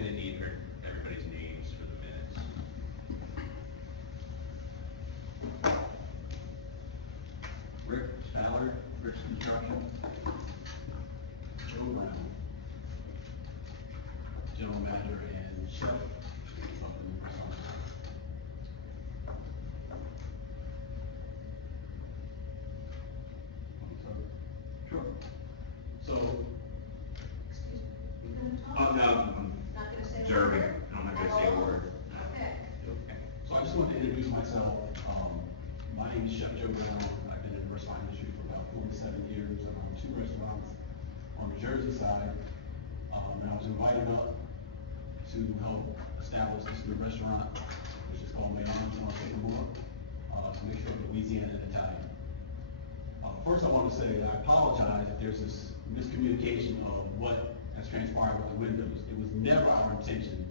gonna need everybody's names for the minutes. Rick Stallard, Rick's Construction. Joe Brown, General Manager and Chef of the restaurant. Sure. So, No, I'm Not gonna say a observing, word? I'm not gonna say a word. Okay. so I just wanted to introduce myself. My name is Chef Joe Brown. I've been in the restaurant industry for about 47 years. I run 2 restaurants on the Jersey side. And I was invited up to help establish this new restaurant, which is called Mélange Louisiana, to mix of Louisiana and Italian. First, I want to say that I apologize if there's this miscommunication of what has transpired with the windows. It was never our intention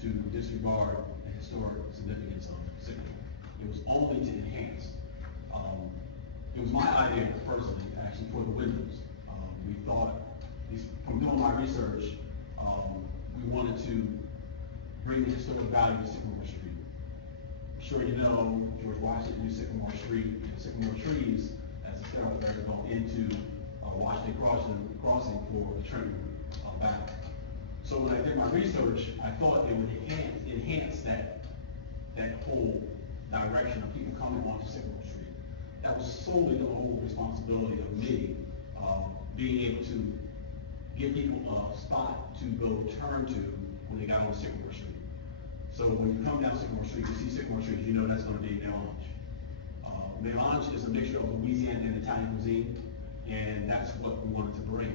to disregard the historic significance of Sycamore. It was only to enhance. It was my idea personally, actually, for the windows. We thought, at least from doing my research, we wanted to bring the historic value to Sycamore Street. I'm sure you know, George Washington knew Sycamore Street, and Sycamore trees, as a thoroughfare to go into Washington Crossing for the Trenton battle. So when I did my research, I thought it would enhance that whole direction of people coming onto Sycamore Street. That was solely the whole responsibility of me, being able to give people a spot to go turn to when they got on Sycamore Street. So when you come down Sycamore Street, you see Sycamore Street, you know that's going to be Mélange. Mélange is a mixture of Louisiana and Italian cuisine, and that's what we wanted to bring.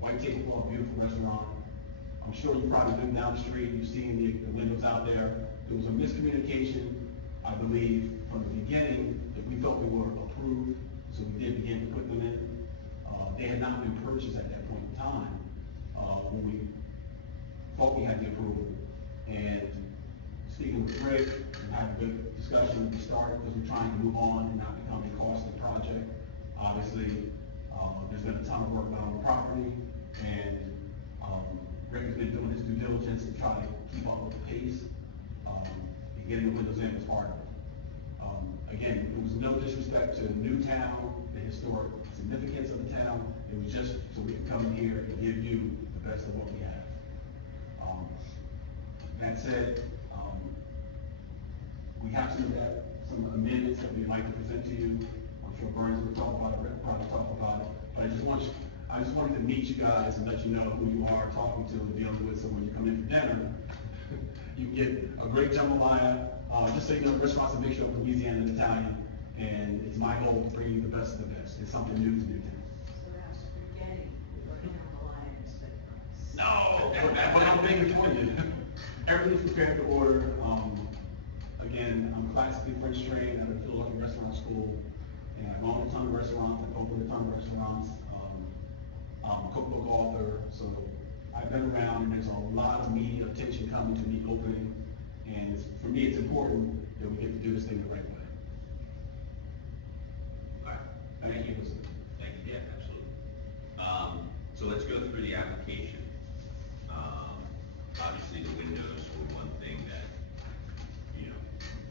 White tablecloth, beautiful restaurant. I'm sure you probably been down the street, you've seen the windows out there. There was a miscommunication, I believe, from the beginning, that we felt we were approved, so we did begin to put them in. They had not been purchased at that point in time, when we thought we had the approval. And speaking with Rick, we had a good discussion. We started because we're trying to move on and not become a costly project. Obviously, there's been a ton of work done on the property, and Rick has been doing his due diligence to try to keep up with the pace. And getting the windows in was part of it. Again, it was no disrespect to Newtown, the historic significance of the town. It was just so we could come here and give you the best of what we have. That said, we have some amendments that we'd like to present to you. I'm sure Burns will talk about it, Rick will probably talk about it. But I just wanted to meet you guys and let you know who you are talking to and dealing with, so when you come in for dinner, you get a great jambalaya. Just so you know, the restaurant's a mixture of Louisiana and Italian, and it's my goal to bring you the best of the best. It's something new to Newtown. So now spaghetti, we're going down the line instead of rice. No, but I'm making for you. Everything's prepared to order. Again, I'm classically French trained out of Philadelphia Restaurant School, and I've owned a ton of restaurants, I've opened a ton of restaurants. I'm a cookbook author, so I've been around, and there's a lot of media attention coming to me opening, and for me, it's important that we get to do this thing the right way. Okay. Thank you. Thank you, yeah, absolutely. So let's go through the application. Obviously, the windows were one thing that,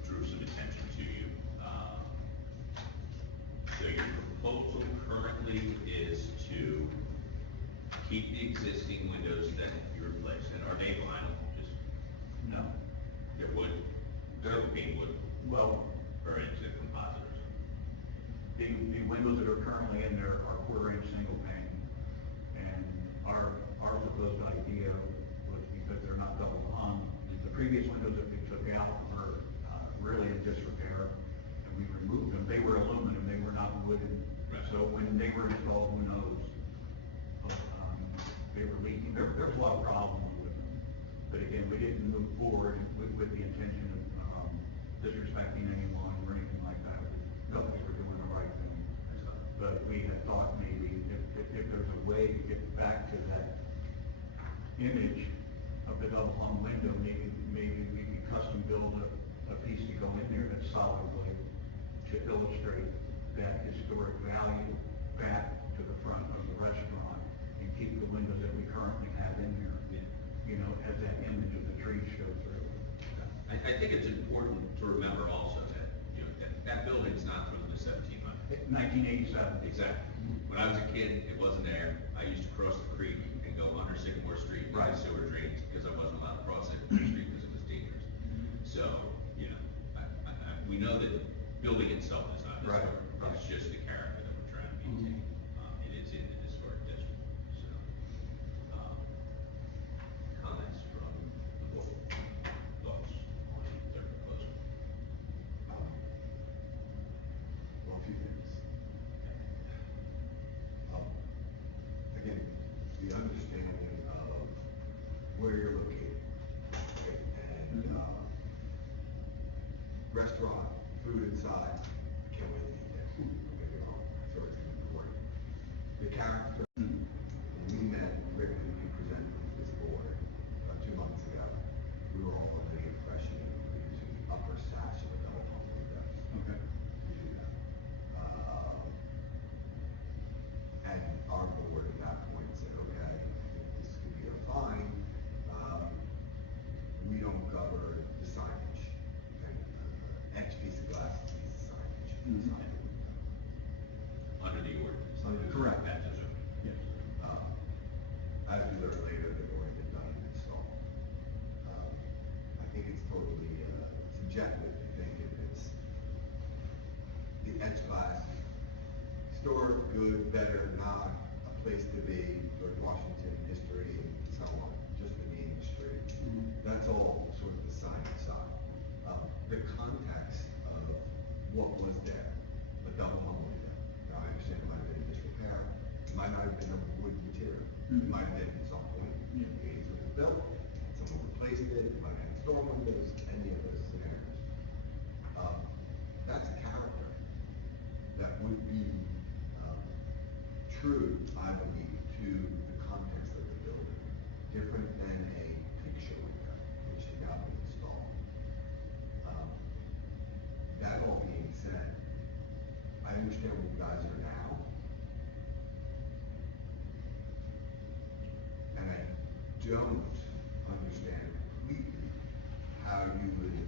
drew some attention to you. So your proposal currently is to keep the existing windows that you replaced, and are they vinyl? Just, No. they're wood, they're opaque wood, Well, or is it composite or something? The windows that are currently in there are 1/4-inch single pane. And our proposed idea was, because they're not double hung, the previous windows that we took out were really in disrepair, and we removed them. They were aluminum, they were not wooden. Right. So when they were installed, who knows? But, they were leaking. There was a lot of problems with them. But again, we didn't move forward with the intention of disrespecting anyone or anything like that. We felt we were doing the right thing. But we had thought maybe if there's a way to get back to that image of the double hung window, maybe we could custom build a piece to go in there that's solid wood to illustrate that historic value back to the front of the restaurant and keep the windows that we currently have in there. Yeah. you know, as that image of the tree shows through. I think it's important to remember also that, you know, that building's not from the 1700s. 1987. Exactly. When I was a kid, it wasn't there. I used to cross the creek and go under Sycamore Street by the sewer drains because I wasn't allowed to cross Sycamore Street because it was dangerous. So, you know, we know that the building itself is not historic. Right. It's just the character that we're trying to maintain. It is in the historic district. So, comments from the board, thoughts on their proposal? Well, a few things. Again, the understanding of where you're located, okay, and, restaurant, food inside, can't wait to eat there. Don't get me wrong, so it's important. The character, when we met, Rick, and you presented to this board, 2 months ago, we were all under the impression that we were using the upper sash of a double hung window. Okay. To do that. And our board at that point said, okay, I think this could be fine. We don't cover the signage. Okay? Etched piece of glass is a piece of signage. Mhm. Under the ordinance. Correct. That is okay. Yes. As we learned later, they've already been done and installed. I think it's totally subjective to think if it's the etched glass, historic, good, better, not, a place to be, George Washington history, and so on, just the name of the street. That's all sort of the science side. The context of what was there, a double hung window. Now, I understand it might have been in disrepair, it might not have been a wood material. It might have been at some point, in the 80s when it was built, someone replaced it, it might have had storm windows, any of those scenarios. That's character that would be true, I believe, to the context of the building, different than a picture window, which is now being installed. That all being said, I understand where you guys are now. And I don't understand completely how you would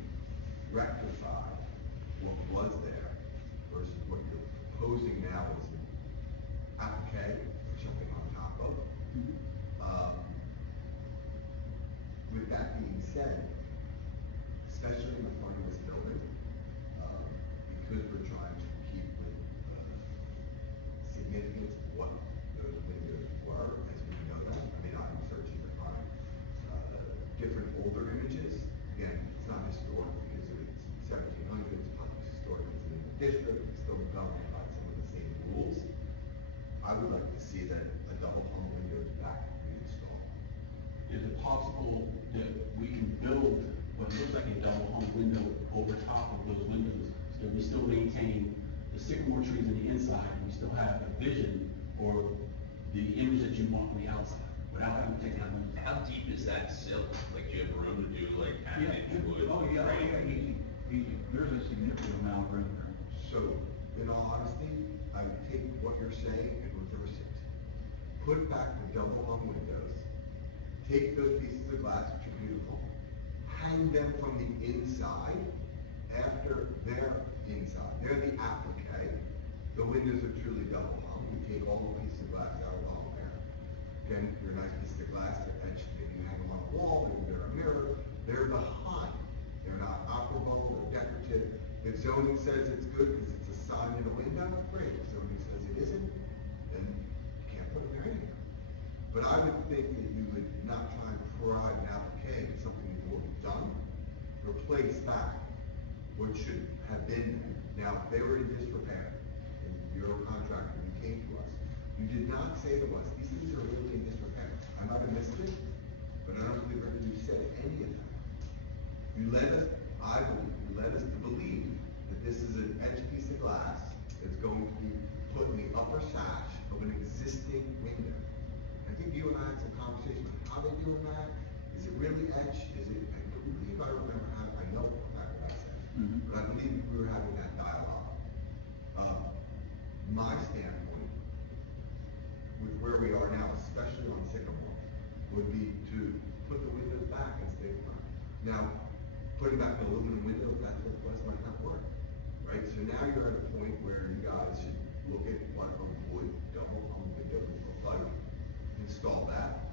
rectify what was there versus what you're proposing now as an applique, something on top of. With that being said, especially in the front of this building, because we're trying to keep with significance of what those windows were as we know them. I mean, I'm searching to find different older images. Again, it's not historic because it's 1700s, it's not historic because it's in the district, it's still governed by some of the same rules. I would like to see that a double hung window is back reinstalled. Is it possible that we can build what looks like a double hung window over top of those windows, so that we still maintain the sycamore trees on the inside, and we still have a vision for the image that you want on the outside, without having to take that window out? How deep is that sill? Like, do you have room to do like half Yeah. inch wood? Oh, yeah, easy. There's a significant amount of room there. So, in all honesty, I would take what you're saying and reverse it. Put back the double hung windows, take those pieces of glass, which are beautiful, hang them from the inside after they're inside. They're the applique. The windows are truly double hung. You take all the pieces of glass out of there. Again, they're nice pieces of glass, they're etched, maybe you hang them on a wall, maybe they're a mirror. They're behind. They're not operable, they're decorative. If zoning says it's good because it's a sign in a window, great. If zoning says it isn't, then you can't put them there anyway. But I would think that you would not try and provide an applique, something you've already done, replace back what should have been there. Now, if they were in disrepair, and you're a contractor, you came to us, you did not say to us, these things are really in disrepair. I might have missed it, but I don't believe you said any of that. You led us, I believe, you led us to believe that this is an etched piece of glass that's going to be put in the upper sash of an existing window. I think you and I had some conversation on how they're doing that. Is it really etched? Is it, I believe I remember how, I know what I said. But I believe we were having that dialogue. My standpoint, with where we are now, especially on Sycamore, would be to put the windows back and stay front. Now, putting back the aluminum windows, that might not work, right? So now you're at a point where you guys should look at what a wood double hung window would look like, install that,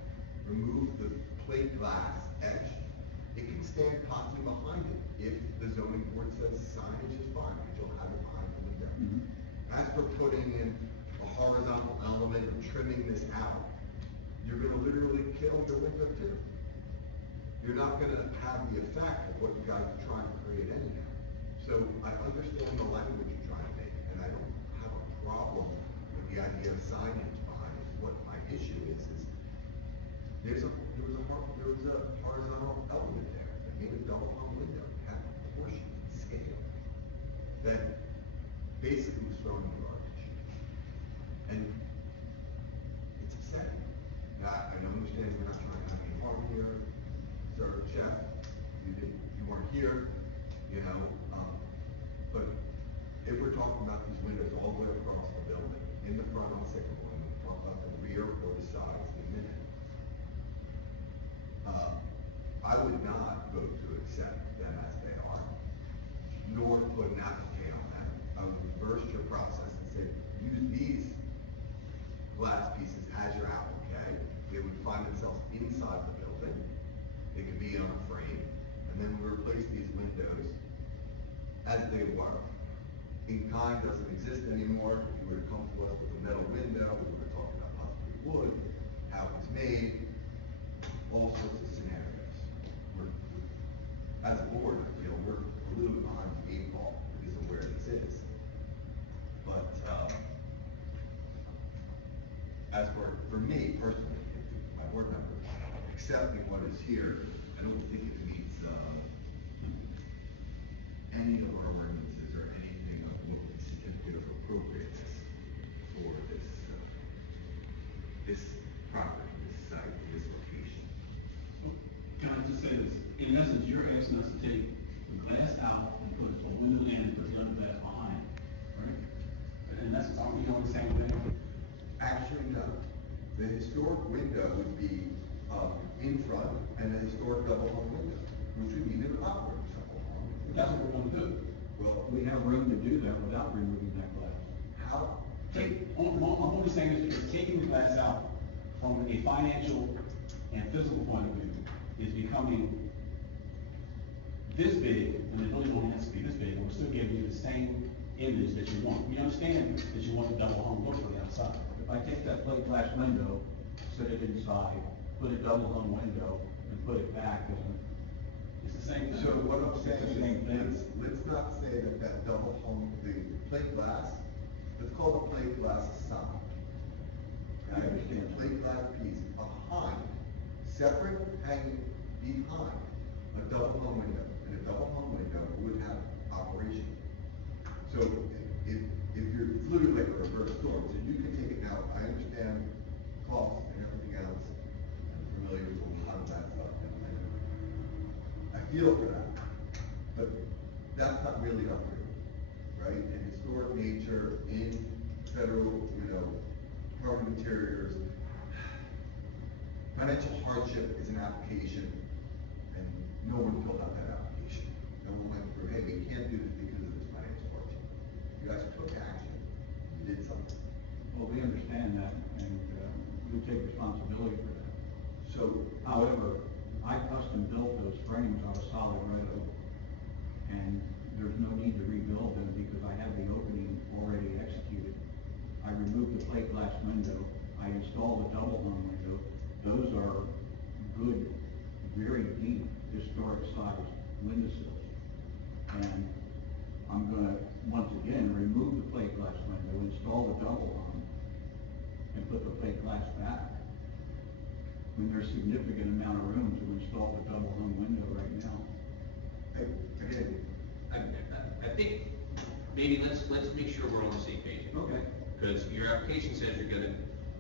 remove the plate glass edge. It can stand possibly behind it if the zoning board says signage is fine, because you'll have it behind the window. As for putting in a horizontal element and trimming this out, you're gonna literally kill the window too. You're not gonna have the effect of what you guys are trying to create anyhow. So I understand the language you're trying to make, and I don't have a problem with the idea of signage behind it. What my issue is there was a horizontal element there that made a double hung window, had proportions and scale, that basically was thrown in the garbage. And it's upsetting. Now, I understand we're not trying to have any harm here, sir, chef, you weren't here, you know, but if we're talking about these windows all the way across the building, in the front on Sycamore, and we talk about the rear or the sides in a minute, I would not vote to accept them as they are, nor put an applique on that. I would reverse your process and say, use these glass pieces as your applique. They would find themselves inside the building. They could be on a frame, and then we replace these windows as they were. In kind doesn't exist anymore. If you were to come to us with a metal window, we were talking about possibly wood, how it's made, all sorts of scenarios. As a board, I feel we're a little behind the eight ball because of where this is. But as for me personally, my board member, accepting what is here, I don't think it meets any of our ordinances or anything of what we certificate of appropriateness for this property, this site, this location. Can I just say this? In essence, you're asking us to take the glass out and put a window in and put the other glass behind, right? And that's, are we on the same thing? Actually, no. The historic window would be in front and a historic double hung window, which would mean an outward double hung. That's what we're gonna do. Well, We have room to do that without removing that glass. how? I'm only saying is taking the glass out from a financial and physical point of view is becoming this big, and it really don't have to be this big, and we're still giving you the same image that you want. We understand that you want the double hung look from the outside. If I take that plate glass window, set it inside, put a double hung window, and put it back, It's the same thing. So what I'm saying It's the same thing. is, let's not say that double hung, the plate glass, let's call the plate glass a side. I understand. The plate glass piece behind, separate, hanging behind a double hung window. And a double hung window would have operation. So if you're, it's literally like a reverse door, so you can take it out. I understand costs and everything else. I'm familiar with a lot of that stuff. And I feel for that. But that's not really our group, right? In historic nature, in federal, permanent interiors, financial hardship is an application, and no one filled out that application. No one went through, hey, we can't do this because of this financial hardship. You guys took action, you did something. well, we understand that, and we take responsibility for that. So, However, I custom built those frames out of solid red oak, and there's no need to rebuild them because I have the opening already executed. I removed the plate glass window, I installed a double hung window. Those are good, very deep, historic sized windowsills. And I'm gonna, once again, remove the plate glass window, install the double hung, and put the plate glass back. When there's significant amount of room to install the double hung window right now. again, I think maybe let's make sure we're on the same page. Okay. Because your application says you're gonna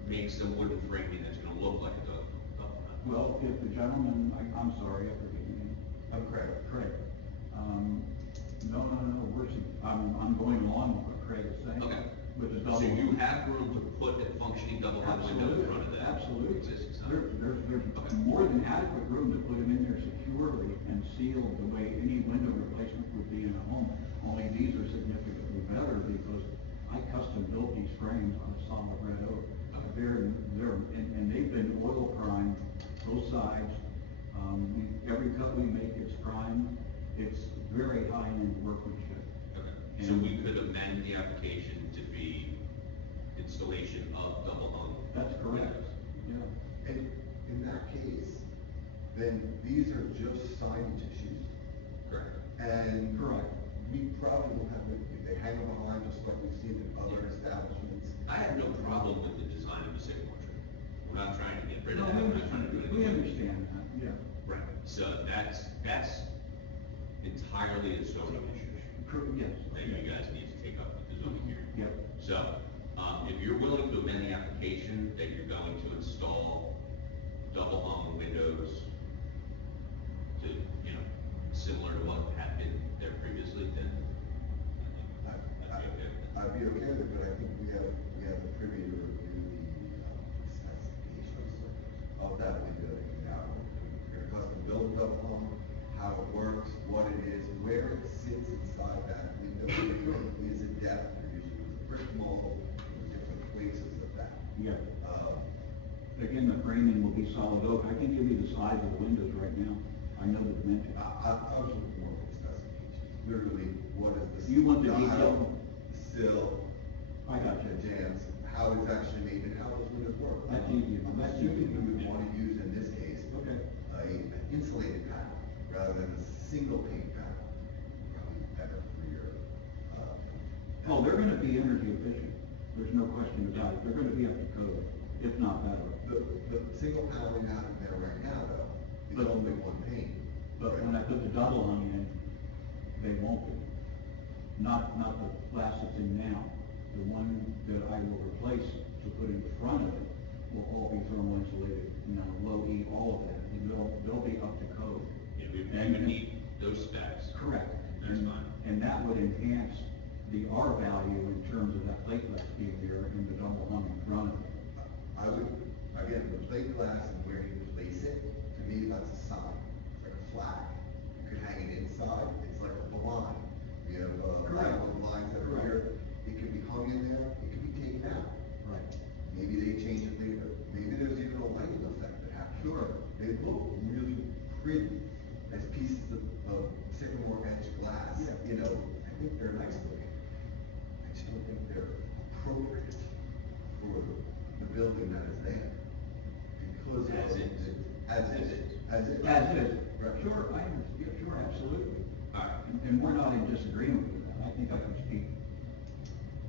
make some wooden framing that's gonna look like a double. Well, if the gentleman, I'm sorry, I forget your name. I'm Craig. Craig. No, I'm going along with what Craig is saying. Okay. with a double. So you have room to put a functioning double hung window in front of that? Absolutely. Existing sign? There's more than adequate room to put them in there securely and sealed the way any window replacement would be in a home. Only these are significantly better because I custom built these frames on a solid red oak. And they've been oil primed, both sides. Every cut we make is primed. It's very high-end workmanship. Okay, so we could amend the application to be installation of double hung? That's correct, windows. yeah. And in that case, then these are just signage issues. Correct. And Correct. we probably will have, if they hang them on, just like we've seen in other establishments. I have no problem with the design of the sycamore tree. We're not trying to get rid No, of that, we're not trying to do anything. we understand that, yeah. Right, so that's entirely a zoning issue Yes. that you guys need to take up with the zoning hearing. Yep. So, if you're willing to amend the application that you're going to install double hung windows to, similar to what had been there previously, then I'd be okay with it, but I think we have the privy to review the specifications of that window now. You're gonna custom build double hung, how it works, what it is, where it sits inside that window. Is it depth, you're using brick mold, different places of that. Yeah. Um, Again, the framing will be solid oak. I can give you the size of the windows right now. I know the dimensions. I was looking more for the specifications, literally, what is the. You want the style, detail? Sill. I got you. The jams, how it's actually made, and how those windows work. That's easy. I'm assuming we would want to use, in this case, Okay. an insulated panel, rather than a single pane panel. Probably better for your, Oh, they're gonna be energy efficient. There's no question about it. They're gonna be up to code, if not better. The single panel we have there right now, though, is But- only one pane. But when I put the double hung in, they won't be. Not the glass that's in now. The one that I will replace to put in front of it will all be thermal insulated, low E, all of that. And they'll be up to code. If you meet those specs. Correct. That's fine. And that would enhance the R value in terms of that plate glass being there and the double hung in front of it. I would, again, the plate glass and where you place it, to me, that's a sign, like a flag. You could hang it inside, it's like a blind. We have, Correct. blinds that are Correct. here, it could be hung in there, it could be taken out. Right. Maybe they change it later, maybe there's even a lighting effect that happens. Sure. They look really pretty as pieces of sycamore edge glass, Yeah. I think they're nice looking. I just don't think they're appropriate for the building that is there. Because As of is. As is. As is. As is. Right. Sure, yeah, sure, absolutely. All right. And we're not in disagreement with that. I think I can speak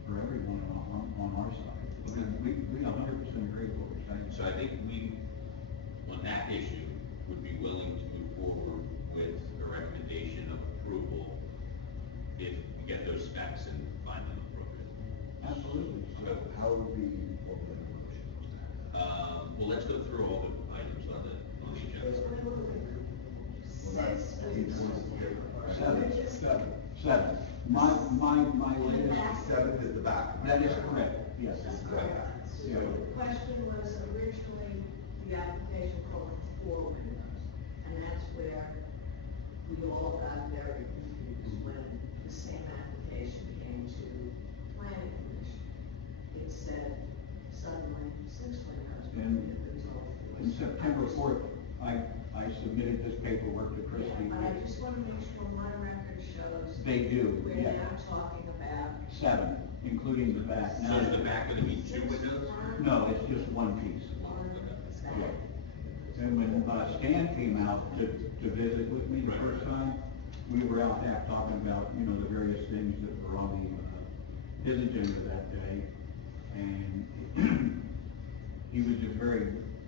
for everyone on our side. We 100% agree with what we're saying. So I think we, on that issue, would be willing to move forward with a recommendation of approval if we get those specs and find them appropriate. Absolutely. So how would we formulate a motion? Well, let's go through all the items on the agenda. Seven. My latest, Seventh is the back. that is correct, yes. That's correct. So Yeah. the question was originally, the application called for 4 windows, and that's where we all got very confused when the same application came to planning commission. It said suddenly 6 windows, but And it was all 4. On September 4th, I submitted this paperwork to Christie. Yeah, but I just want to make sure my record shows. They do, We're yeah. now talking about. 7, including the back. So is the back gonna be 2 windows? No, it's just one piece. Back. And when Stan came out to visit with me the Right. first time, we were out back talking about, the various things that were on his agenda that day. And he was just very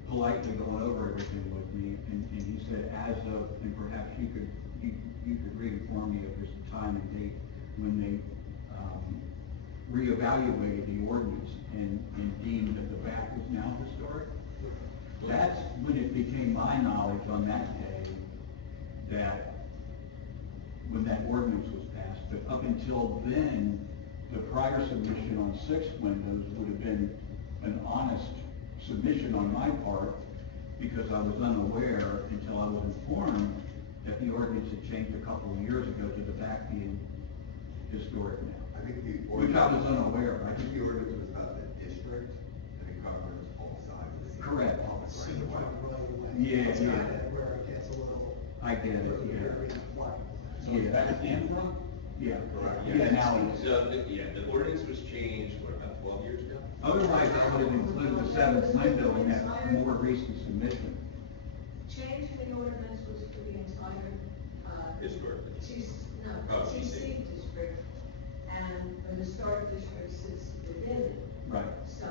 politely going over everything with me, and he said, and perhaps you could re-inform me if there's a time and date when they, reevaluated the ordinance and deemed that the back was now historic. That's when it became my knowledge on that day that when that ordinance was passed, but up until then, the prior submission on 6 windows would have been an honest submission on my part, because I was unaware until I was informed that the ordinance had changed a couple of years ago to the back being historic now. I think the Which I was unaware. I think the ordinance was about the district, and it covers all sides of the city. Correct. All the See right the of way. right away. Yeah, It's yeah. kind of where it gets a little. I get it, little yeah. hairy and flaky. So is that in front? Yeah. Correct. Yeah, now it is. So, the ordinance was changed, what, about 12 years ago? Otherwise, I would have included the 7th window in that more recent submission. Change in the ordinance was for the entire, Historic. Oh, TC district, and the historic district sits within it. Right. So,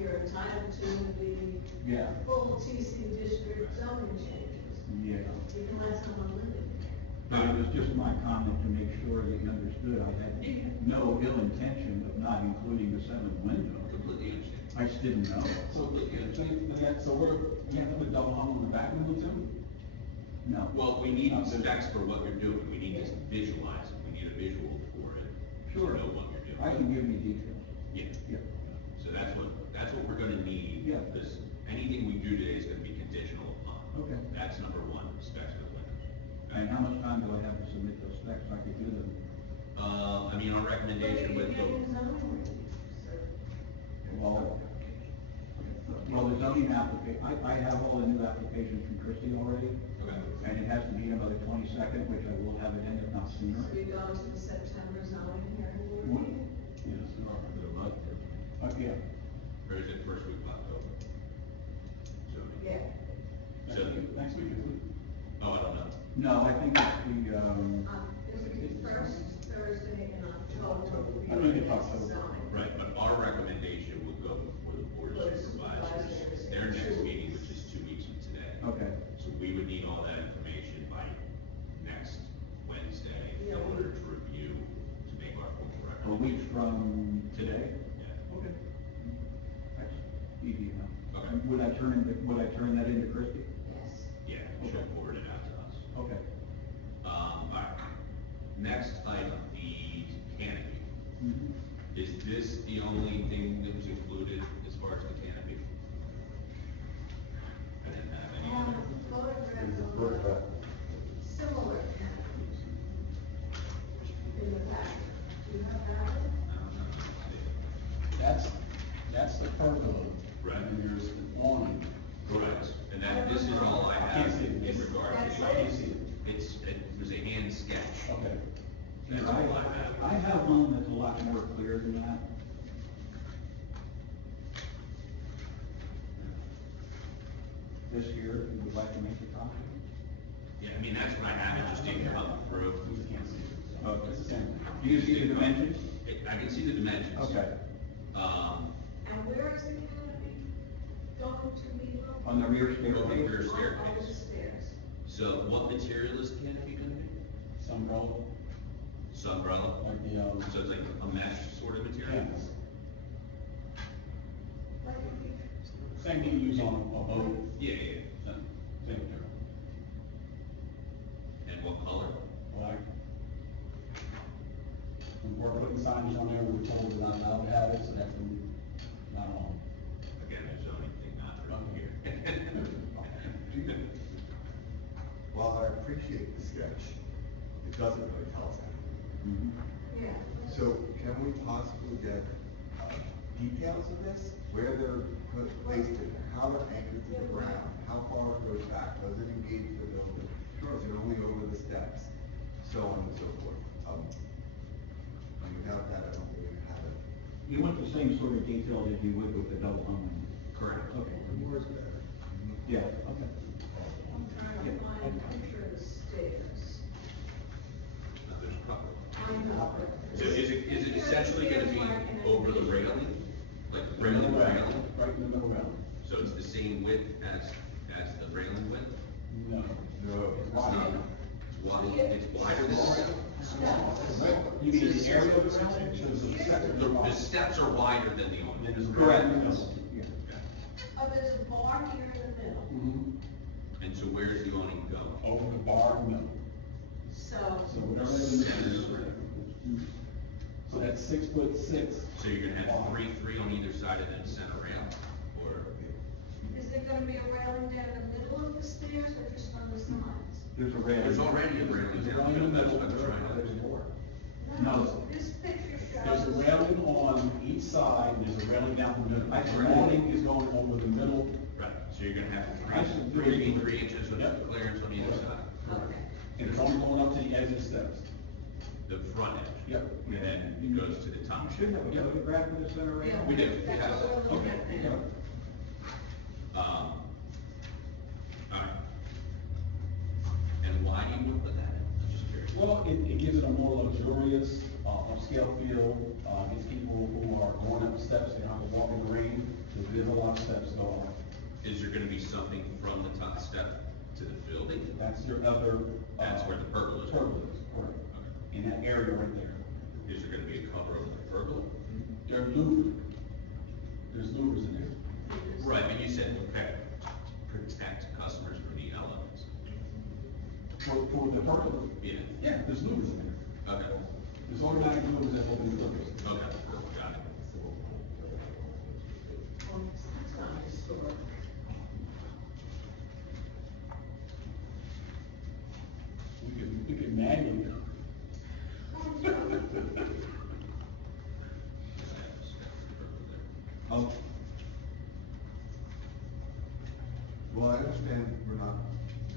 you're entitled to the Yeah. full TC district zoning changes. Yeah. You can let someone live in there. But it was just my comment to make sure that you understood I had no ill intention of not including the 7th window. Completely understand. I just didn't know. So we have to put double hung on the back window too? No. Well, we need specs for what you're doing, we need to visualize it, we need a visual for it, to Sure. know what you're doing. I can give you details. Yeah, Yeah. so that's what we're gonna need. Yeah. Because anything we do today is gonna be conditional upon. Okay. That's number one, specs for the windows. And how much time do I have to submit those specs? I could do them. I mean, our recommendation with the, Well, the zoning application, I have all the new applications from Christie already, okay, and it has to be in by the 22nd, which I will have it in if not sooner. So you go to the September zoning hearing board meeting? Yes, we are. Yeah. or is it first week of October? So, Yeah. Next week, isn't it? oh, I don't know. No, I think it's the, Is it the first Thursday in October? I think it's October. Zoning. Right, but our recommendation will go before the board of supervisors, their next meeting, which is 2 weeks from today. okay. So we would need all that information by next Wednesday in Yeah. order to review, to make our formal A week recommendation. from today? Yeah. Okay. That's easy enough. Okay. Would I turn that into Christie? Yes. Yeah, she'll forward it out to us. Okay. All right. Next item, the canopy. Mhm. Is this the only thing that was included as far as the canopy? I didn't have any other. Photographs of similar canopies in the packet. Do you have that one? That's the pergola. Right. And there's an awning. Correct, and then this is all I have Can't see it. in regard to That's the. it. Can't see it. It was a hand sketch. Okay. That's all I have. I have one that's a lot more clear than that. This here, if you would like to make a copy? Yeah, I mean, that's what I have, it just didn't come through. We just can't see it. Okay. It's the same thing. Do you see the dimensions? I can see the dimensions. Okay. And where is the canopy going to be located? On the rear Over the staircase? rear On the staircase. stairs. So what material is the canopy gonna be? Sunbrella, Sunbrella? like the, So it's like a mesh sort of material? canvas. What do you think? Same thing you use on a boat. Yeah, yeah, Same material. yeah. And what color? Black. When we're putting signs on there, we were told we're not allowed to have it, so that's not on. Again, there's zoning thing not through here. While I appreciate the sketch, it doesn't really tell us anything. Mhm. Yeah. So can we possibly get details of this? Where they're placed in, how they're anchored to the ground, how far it goes back, does it engage the building? Is it only over the steps? So on and so forth. Without that, I don't really have it. You want the same sort of detail that you would with the double hung window? Correct. Okay. More is better. Yeah, okay. I'm trying to find a picture of the stairs. There's probably. I know. So is it essentially gonna be over the railing? Like the Right in railing, the middle, railing? right in the middle railing. So it's the same width as the railing width? No. No. It's wide. It's wider than the railing? You mean the area of the railing? Because the steps are The wide. steps are wider than the awning. Then there's a Correct. railing in the middle. Yeah. Oh, there's a bar here in the middle. Mhm. And so where's the awning going? Over the bar in the middle. So, So whatever it is, it's railing. 6'6". So you're gonna have three on either side of that center rail, or? Is there gonna be a railing down the middle of the stairs or just on the sides? There's a railing. There's already a railing down there, that's what I'm trying to. No. This picture There's a shows. railing on each side, and there's a railing down the middle. That's The right. awning is going over the middle. Right, so you're gonna have That's three three. feet, 3 inches of Yep. clearance on either side. Okay. And it's only going up to the edge of the steps. The front edge. Yep. And then it goes to the top. Shouldn't have a photograph of the center rail? We do. That's what we're looking at now. All right. And why do you want to put that in? I'm just curious. Well, it gives it a more luxurious, upscale feel, gives people who are going up the steps, they don't have to walk in the rain, because there's a lot of steps going up. Is there gonna be something from the top step to the building? That's your other. That's where the pergola is. Pergola is, correct. In that area right there. Is there gonna be a cover over the pergola? There's louvers. There's louvers in there. Right, but you said protect customers from the elements. For the pergola, Yeah. yeah, there's louvers in there. Okay, There's automatic louvers that open the doors. okay, got it. Well, it's not historic. We can manually. Well, I understand we're not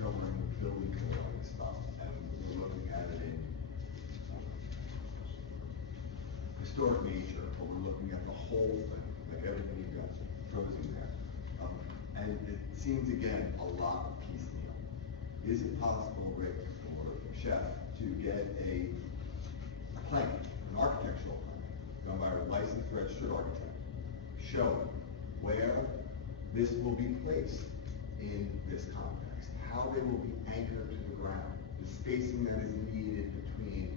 governing the building code and stuff, and we're looking at it in historic nature, but we're looking at the whole thing, like everything you've got frozen there. And it seems, again, a lot of piecemeal. Is it possible, Rick, or Chef, to get a plan, an architectural plan, done by a licensed registered architect, showing where this will be placed in this context, how they will be anchored to the ground, the spacing that is needed between,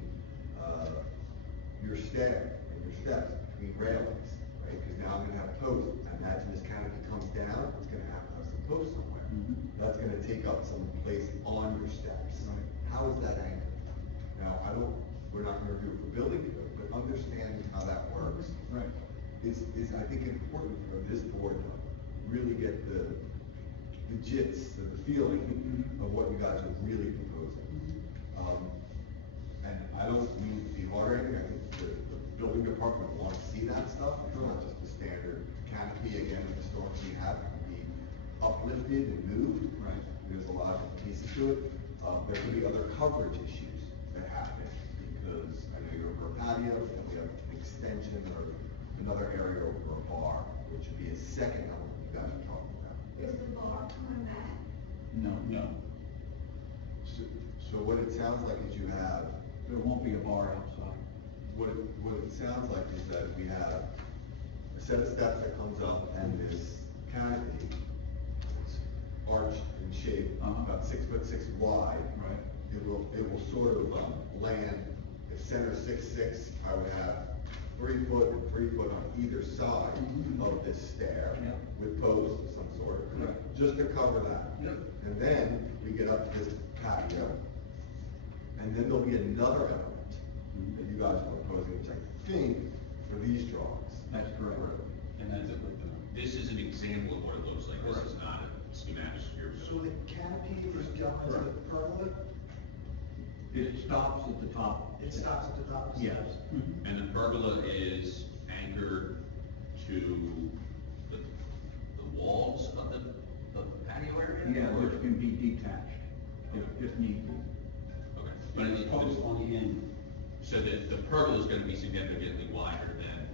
your stair and your steps, between railings, right? Because now I'm gonna have posts, imagine this canopy comes down, it's gonna have to have some posts somewhere. That's gonna take up some place on your steps. Right. How is that anchored? Now, we're not gonna do it for building code, but understanding how that works Right. is I think important for this board to really get the gist, the feeling of what you guys are really proposing. And I don't mean to be hard or anything, I think the building department wants to see that stuff. It's not just the standard canopy, again, the storm we have can be uplifted and moved. Right. There's a lot of pieces to it. There could be other coverage issues that happen, because I know you're over a patio, and we have an extension or another area over a bar, which would be a second element you guys are talking about. Is the bar coming back? No, No. So what it sounds like is you have, there won't be a bar outside. what it sounds like is that we have a set of steps that comes up and this canopy, it's arched in shape, about 6'6" wide. Right. It will sort of, land, if center 6'6", I would have 3 foot and 3 foot on either side of this stair. Yeah. With posts of some sort. Correct. Just to cover that. Yep. And then we get up to this patio. And then there'll be another element that you guys are proposing, which I think for these drawings. That's correct. And that's it with the. This is an example of what it looks like, this is not a schematic here. So the canopy is going to the pergola, It stops at the top. it stops at the top of the Yes. steps. And the pergola is anchored to the walls of the patio area? Yeah, or- which can be detached if need be. Okay, But but it's focused on the end. so the pergola is gonna be significantly wider than.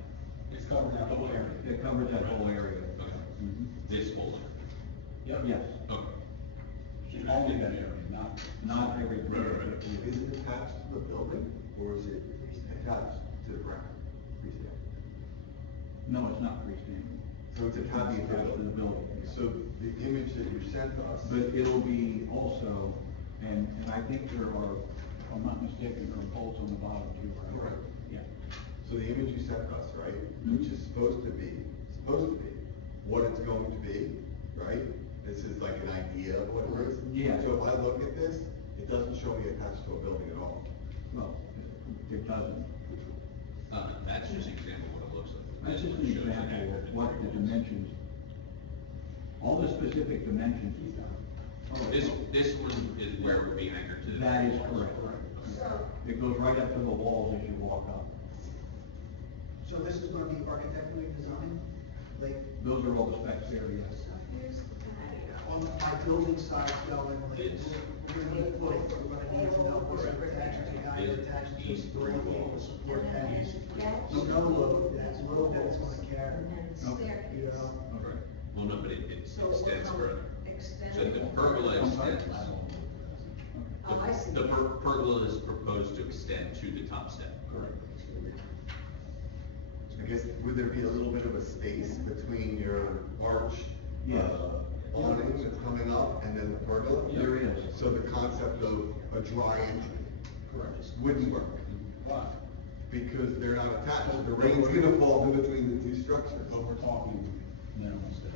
It's covering that whole area. It covers that whole area. Okay, Mhm. this whole Yep. Yes, area. Okay. And only that area, not every. Right. Is it attached to the building, or is it attached to the ground? Freestanding? No, it's not freestanding. So it's attached to Attached to the building. So the image that you sent us. But it'll be also, and I think there are, if I'm not mistaken, there are bolts on the bottom too, right? Correct. Yeah. So the image you sent us, right, which is supposed to be what it's going to be, right? This is like an idea of what it is. Yeah. So if I look at this, it doesn't show me attached to a building at all. Well, it doesn't. That's just an example of what it looks like. That's This just one an shows example accurate of what the dimensions, all the specific dimensions he's done. This one is where it would be anchored to. That is correct. So, It goes right up to the walls as you walk up. So this is gonna be architecturally designed, like, Those are all the specs there, yes. so here's the patio. on my building side going, like, It's- we're gonna need footing, we're gonna need to know what's the attachment, the guy It's attached to these the three building, walls. support And that, that's- no load, that's load that it's gonna carry, And then the Okay. you staircase. know? Right. Well, no, but it So it extends will further. extend. So the pergola extends. Oh, I see. The pergola is proposed to extend to the top step. Correct. I guess, would there be a little bit of a space between your arch, Yes. awning that's coming up and then the pergola? There is. So the concept of a dry entry wouldn't work, Why? because they're not attached, the rain's gonna fall in between the two structures. But we're talking minimal space.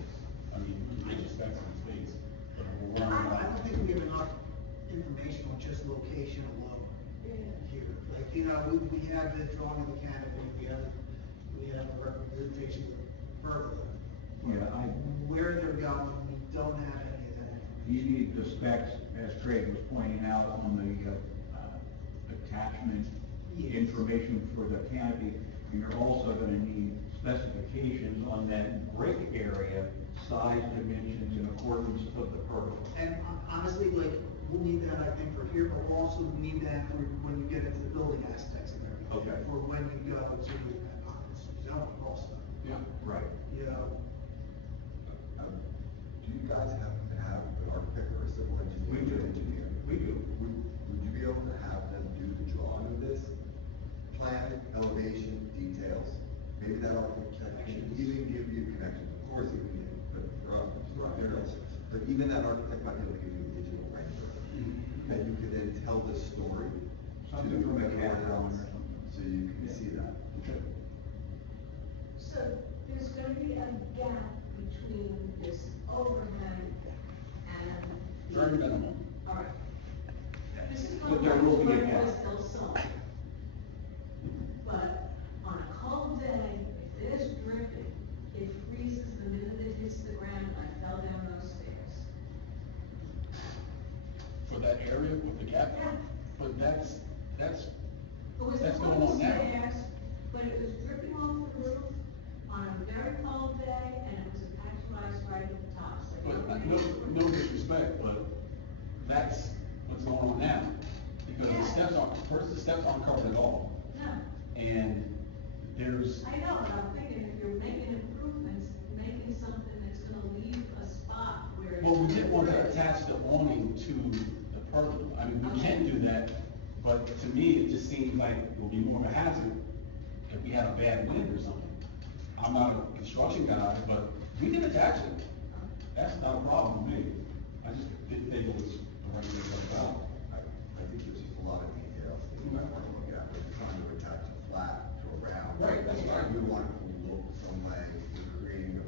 I mean, we can expect some space, but we're I worrying don't about. think we have enough information on just location alone here. Like, you know, we have the drawing of the canopy, we have a representation of the pergola. Yeah, Where they're going, we don't have any of that. you need the specs, as Craig was pointing out, on the, attachment Yes. information for the canopy. And you're also gonna need specifications on that brick area, size dimensions in accordance of the pergola. And honestly, like, we'll need that, I think, for here, but we'll also need that for when you get into the building aspects of everything. Okay. For when you go to zoning also, Yeah. Right. you know? Do you guys have to have an architect or a civil engineer? We do. Or engineer? We do. Would you be able to have them do the drawing of this? Plan, elevation, details? Maybe that architect can even give you connections, of course he can, but for us, there it is. But even that architect might be able to give you a digital render, and you can then tell the story to Something from a everyone CAD drawing else, or something. so you can see that. So there's gonna be a gap between this overhang and. the- Very minimal. All right. This is But going there back to will be a what gap. was hillside. But on a cold day, if it is dripping, it freezes the minute it hits the ground. I fell down those stairs. For that area with the gap? Yeah. But that's, It was That's the going whole on now. stairs, but it was dripping off the roof on a very cold day, and it was a patch of ice right at the top, so. but, no disrespect, but that's what's going on now. Because the steps aren't, first, the steps aren't covered at all, No, and there's, I know, but I'm thinking if you're making improvements, making something that's gonna leave a spot where. well, we didn't want to attach the awning to the pergola. I mean, we can do that, but to me, it just seems like it would be more of a hazard if we had a bad wind or something. I'm not a construction guy, but we can attach it. That's not a problem with me. I just didn't think it was the right way to go about it. I think there's just a lot of details that you might want to look at, when you're trying to attach a flat to a round. Right, that's right. You want it to look some way, you're creating a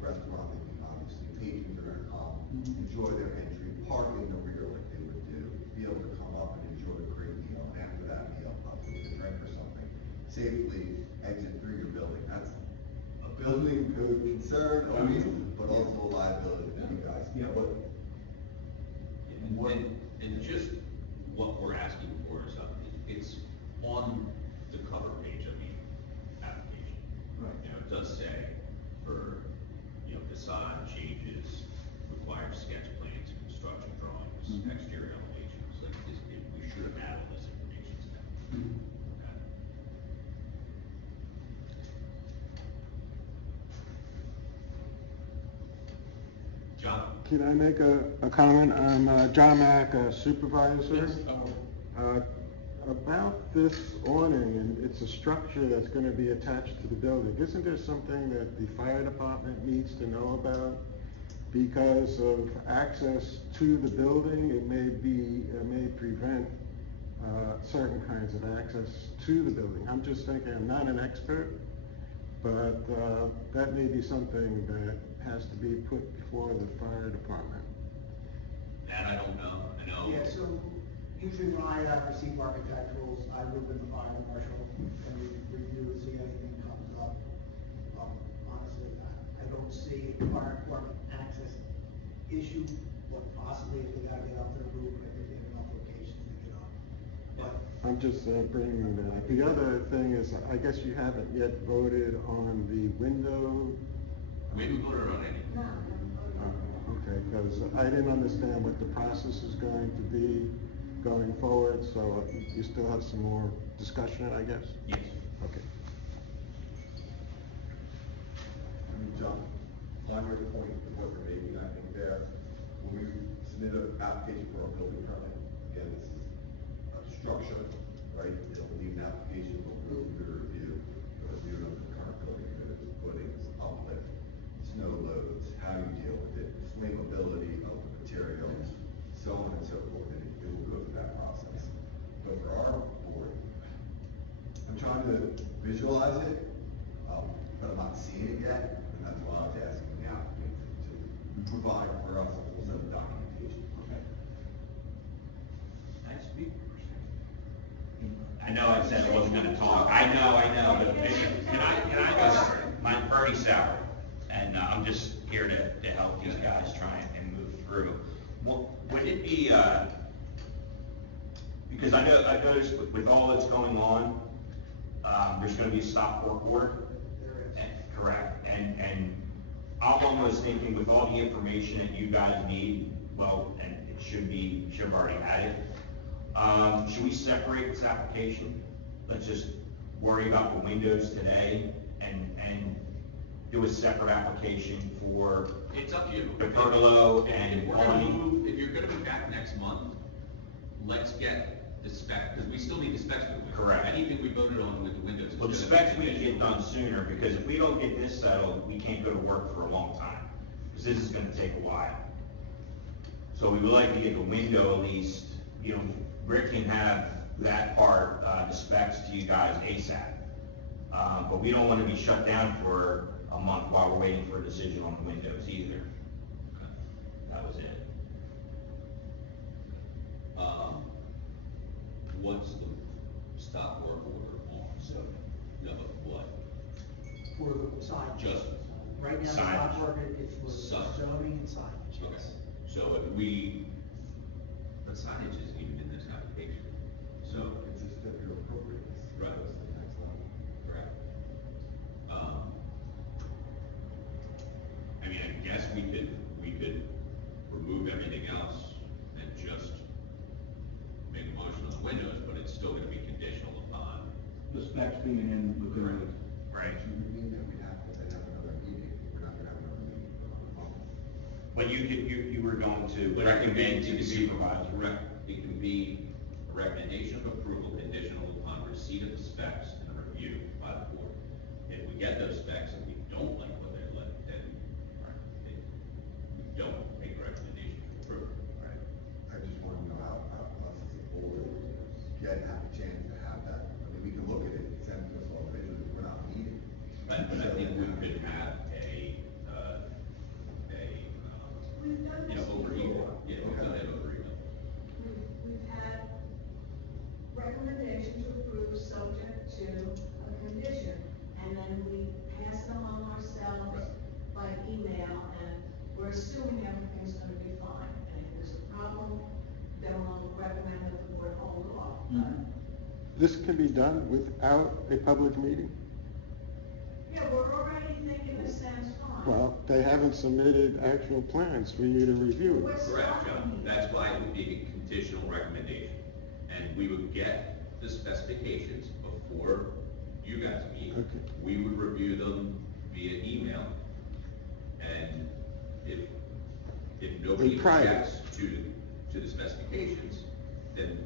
restaurant that can obviously patrons are gonna come, enjoy their entry, park in the rear like they would do, be able to come up and enjoy a great meal, and after that meal, possibly a drink or something, safely exit through your building, that's a building code concern, but also a liability to you guys. Yeah, but And just what we're asking for is, it's on the cover page of the application. Right. You know, it does say for, facade changes, require sketch plans, construction drawings, Mhm. exterior elevations, like, we should have had all this information today. Okay. John? Can I make a comment? I'm John Mack, a supervisor. Yes, About this awning, and it's a structure that's gonna be attached to the building. Isn't there something that the fire department needs to know about? Because of access to the building, it may prevent certain kinds of access to the building. I'm just thinking, I'm not an expert, but that may be something that has to be put before the fire department. That I don't know, I know. Yeah, so usually when I receive architecturals, I loop in the fire marshal and we review and see I'm just bringing that up. The other thing is, I guess you haven't yet voted on the window. We haven't voted on any. No, no, Okay, because I didn't understand what the process is going to be going forward, so you still have some more discussion, I guess? Yes. Okay. I mean, John, on your point of what you're making, I think there, when we submit an application for a building permit, again, this is a structure, right? They'll leave an application, will go through the review of the current building, the footings, uplift, snow loads, how you deal with it, flammability of the materials, so on and so forth, and it will go through that process. But for our board, I'm trying to visualize it, but I'm not seeing it yet, and that's why I was asking the applicant to provide for us a full set of documentation. Okay. Can I speak? I know I said I wasn't gonna talk, I know, but can I just, mine's Bernie Sauer, and I'm just here to help these guys try and move through. Well, would it be, because I noticed with all that's going on, there's gonna be a stop work order? Correct, and I'm almost thinking with all the information that you guys need, well, and it should have already had it. Should we separate this application? Let's just worry about the windows today and do a separate application for It's up to you. the pergola and If we're gonna awning. move, if you're gonna be back next month, let's get the spec, because we still need the specs for the windows. Correct. Anything we voted on with the windows. is Well, the gonna specs be we can get conditional. done sooner, because if we don't get this settled, we can't go to work for a long time, because this is gonna take a while. So we would like to get the window at least, Rick can have that part, the specs to you guys ASAP. But we don't wanna be shut down for a month while we're waiting for a decision on the windows either. That was it. What's the stop work order on, so, what? For the sign. Just Right now, the signage. stop work is for Signage. zoning and signage. Okay, yes. so but signage isn't even in this application, so. It's a certificate of appropriateness. Right. That's the next level. Correct. I mean, I guess we could remove everything else and just make a motion on the windows, but it's still gonna be conditional upon. The specs being in within the. Right. Which would mean that we'd have to then have another meeting, we're not gonna have another meeting for another month. But you were going to But it can be, recommend to the supervisor. It can be a recommendation of approval conditional upon receipt of the specs and a review by the board. If we get those specs and we don't like what they're like, then we don't make a recommendation to approve. Right. I just want to know how us as a board can have a chance to have that, I mean, we can look at it, send us all visually, we're not meeting. But I think we could have We've done this over email. before. Yeah, we've done it over email. We've had recommendation to approve subject to a condition, and then we pass them on ourselves by email, and we're assuming everything's gonna be fine. And if there's a problem, then we'll recommend that the board hold off. This can be done without a public meeting? Yeah, we're already thinking this sounds fine. Well, they haven't submitted actual plans for you to review. We're Correct, John. starting. That's why it would be a conditional recommendation. And we would get the specifications before you guys meet. Okay. We would review them via email. And if nobody In private. objects to the specifications, then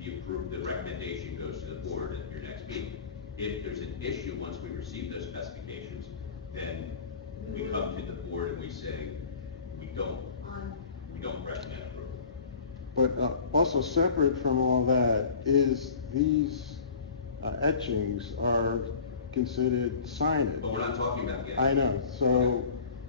the recommendation goes to the board at your next meeting. If there's an issue, once we receive those specifications, then we come to the board and we say, we don't recommend approval. But also separate from all that is these etchings are considered signage. But we're not talking about the. I know, so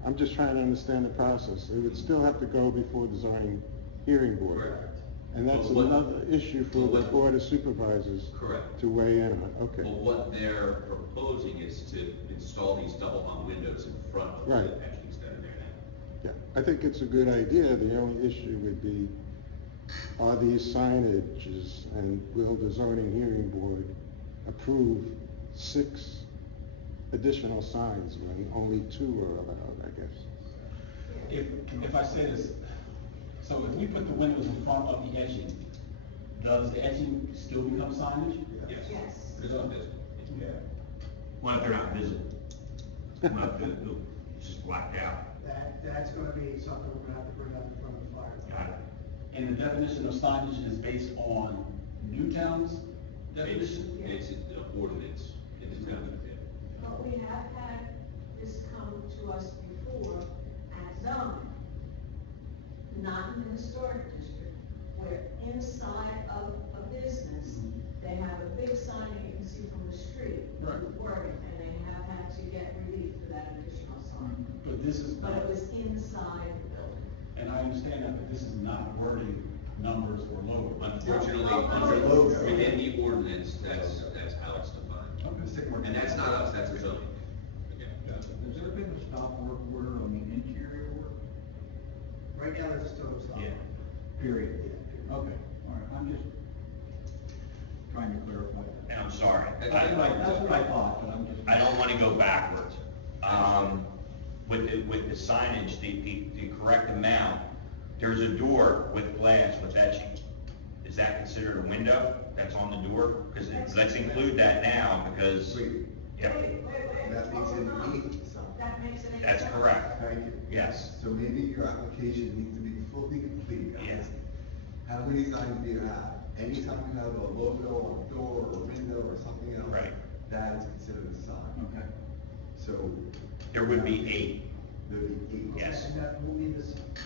I'm just trying to understand the process. It would still have to go before the zoning hearing board. Correct. And that's But what- another issue for but the what- board of supervisors Correct. to weigh in on, okay. Well, what they're proposing is to install these double hung windows in front of the Right. etchings that are there now. Yeah, I think it's a good idea. The only issue would be are these signages, and will the zoning hearing board approve 6 additional signs when only 2 are allowed, I guess? If I say this, so if we put the windows in front of the etching, does the etching still become signage? Yes. Yes. It's not visible. Yeah. Well, if they're not visible. Well, it's just blacked out. That's gonna be something we're gonna have to bring up in front of the fire. Got it. And the definition of signage is based on Newtown's definition? It's an ordinance in the town. But we have had this come to us before at zoning, not in the historic district, where inside of a business, they have a big sign that you can see from the street. Right. Wording, and they have had to get relief for that additional sign. But this is But not, it was inside the building. and I understand that, but this is not wording numbers or logo. Unfortunately, Under logo. within the ordinance, that's how it's defined. Okay. And that's not us, that's a zoning. Again. Has there been a stop work order on the interior work? Right now, there's a total stop. Yeah. Period. Yeah. Okay, all right, I'm just trying to clarify that. And I'm sorry. That's what I thought, but I'm just. I don't wanna go backwards. With the signage, the correct amount, there's a door with glass with etching. Is that considered a window that's on the door? Because let's include that now, because, Wait, yeah, that makes it Hold on. neat, so. That makes it. that's correct. Thank you. Yes. So maybe your application needs to be fully complete, guys. Yeah. How many signs do you have? Anytime you have a logo on a door or a window or something else. Right. That is considered a sign. Okay. So. There would be 8. There'd be 8. Yes. And that will be the,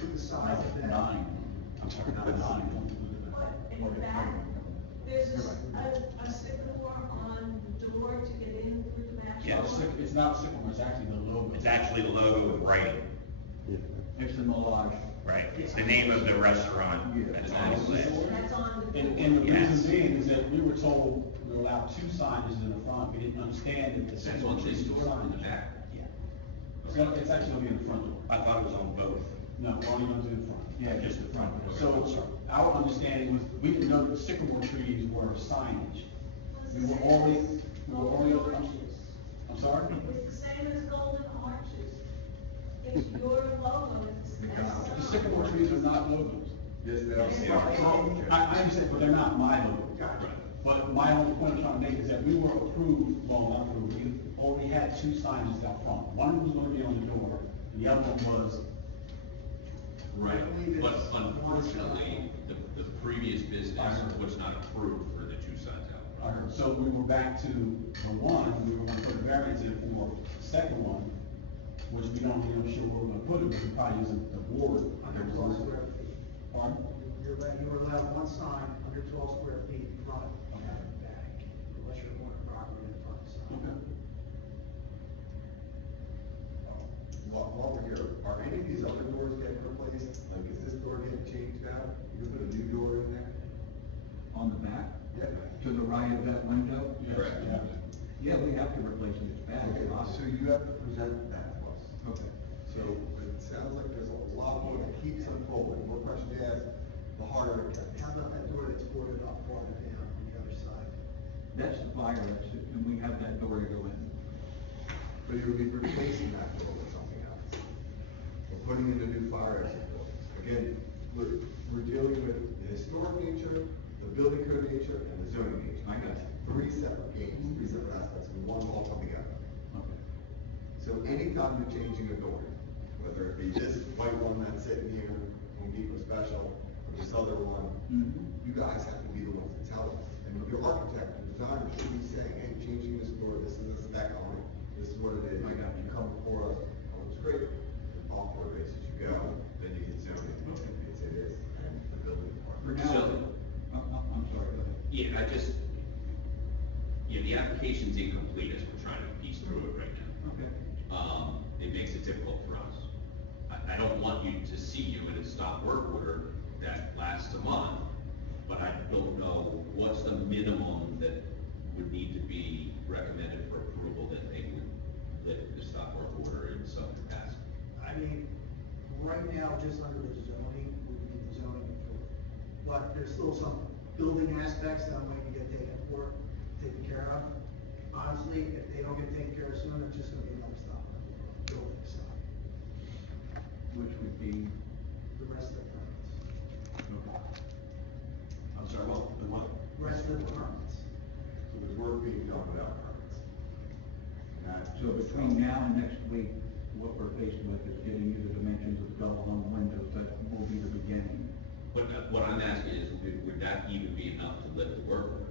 with the size of that. 9. I'm sorry, not 9. But in the back, there's a sycamore on the door to get in through the back. Yes. door. It's not sycamore, it's actually the logo. It's actually the logo with writing, Yeah. It's the Mélange. right? It's the name of the restaurant. That's on the list. That's on the. And the Yes. reason being is that we were told we were allowed 2 signages in the front, we didn't understand that the That's sycamore on trees this were door in the signage. back. Yeah. It's actually gonna be in the front door. I thought it was on both. No, we're only gonna do the front. Yeah, just the front. So, our understanding was, we didn't know that sycamore trees were signage. We were only, I'm sorry? It's the same as golden arches. It's your logo, it's. The sycamore trees are not logos. Yes, they They are. are. I understand, but they're not my logo. But my only point I'm trying to make is that we were approved, well, not approved, we already had 2 signs out front. One was gonna be on the door, and the other one was, Right, but unfortunately, the previous business was not approved for the 2 signs out. so we were back to the one, we were gonna put a variance in for the second one, which we don't even know sure where we're gonna put it, but we probably use the board. Under 12 square feet. Pardon? You were allowed 1 sign under 12 square feet in front and back, unless you're going to property in front of the sign. Okay. While we're here, are any of these other doors getting replaced? Like, is this door getting changed out? You gonna put a new door in there? On the back, Yeah. to the right of that window? Yes, yeah. Yeah, we have to replace it, it's bad. Okay, so you have to present that to us. Okay. So it sounds like there's a lot more that keeps unfolding. More questions you ask, the harder it gets. How about that door that's boarded up farther down on the other side? That's the fire exit, and we have that door to go in. But you would be replacing that door with something else. We're putting in a new fire exit door. Again, we're dealing with the historic nature, the building code nature, and the zoning nature. I got you. 3 separate games, 3 separate aspects, and one all come together. Okay. So anytime you're changing a door, whether it be this white one that's sitting here, Home Depot special, or this other one, you guys have to be the ones to tell us. And your architect, the designer should be saying, hey, changing this door, this is the spec on it, this is what it is. I got you. You come before us, oh, it's great, off for it, as you go, then you get zoning, it is, and the building For department. now, I'm sorry, go ahead. Yeah, the application's incomplete as we're trying to piece through it right now. Okay. It makes it difficult for us. I don't want you to see you in a stop work order that lasts a month, but I don't know what's the minimum that would need to be recommended for approval that they would lift the stop work order in some capacity. I mean, right now, just under the zoning, we need the zoning approval. but there's still some building aspects that I'm waiting to get taken care of. Honestly, if they don't get taken care of soon, it's just gonna be another stop on the building side, Which would be, the rest of the permits. I'm sorry, what? Rest of the permits. So there's work being done without permits. And that- so between now and next week, what we're faced with is getting you the dimensions of the double hung windows, that will be the beginning. But what I'm asking is, would that even be enough to lift the work order?